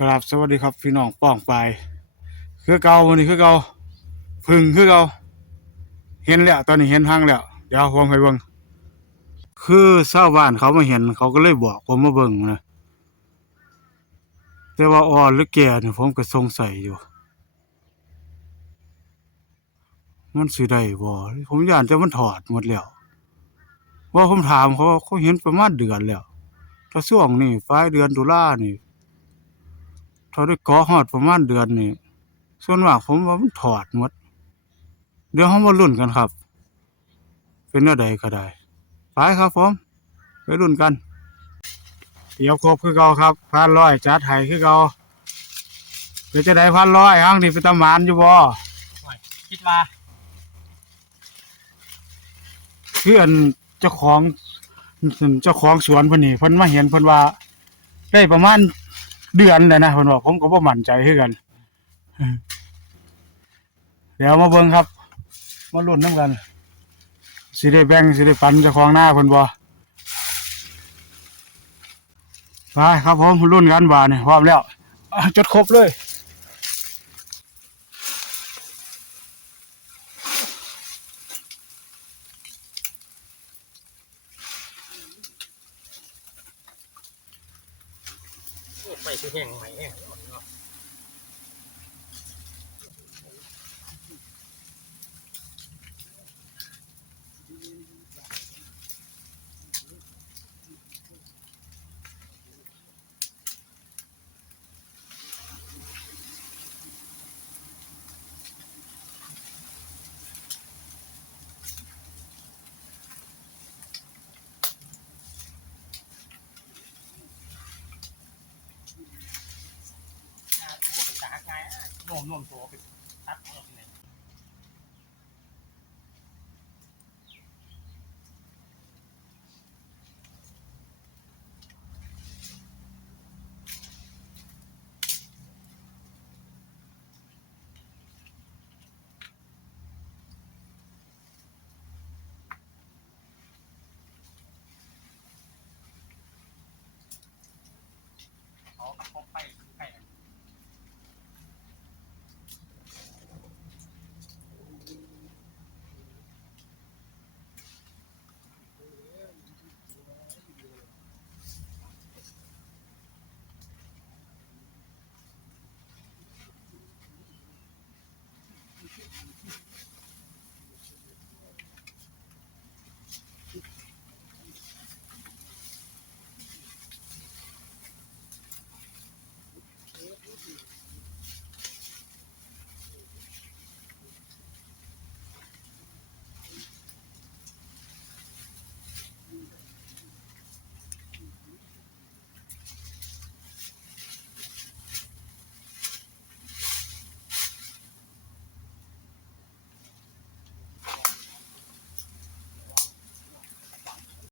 กราบสวัสดีครับพี่น้องป้องไปคือเก่าวันนี้คือเก่าพึ่งคือเก่าเห็นแล้วตอนนี้เห็นทางแล้วเดี๋ยวผมให้เบิ่งคือชาวบ้านเขามาเห็น เขาก็เลยบอกผมมาเบิ่งนะแต่ว่าอ่อนหรือแก่เนี่ยผมก็สงสัยอยู่ มันสิได้บ่ผมย่านจะมันถอดหมดแล้วว่าผมถามเขาว่าเขาเห็นประมาณเดือนแล้วถ้าช่วงนี้ปลายเดือนตุลานี่ ถ้าได้เกาะฮอดประมาณเดือนนี่ส่วนมากผมว่ามันถอดหมด เดี๋ยวเรามาลุ้นกันครับ เป็นแนวใดก็ได้ไปครับผมไปลุ้นกัน เดี๋ยวครบคือเก่าครับพันร้อยจัดไห้คือเก่าเดี๋ยวจะได้พันร้อยห้างที่เป็นตำหมานอยู่บ่คิดว่าคืออันเจ้าของเจ้าของสวนเพิ่นนี่เพิ่นมาเห็นเพิ่นว่า ได้ประมาณ เดือนแล้วนะผมบอกผมก็บ่มั่นใจคือกัน เดี๋ยวมาเบิ่งครับ มาลุ้นนํกันสิได้แบ่งสิได้ปันจะคลองหน้าคนบ่ไปครับผมลุ้นกันบ่านี่พร้อมแล้วจดครบเลย ไม่คือแห้งใหม่แห้งเนาะ มโน้มตัวไปตัดเอาที่ไหนเขาพบไป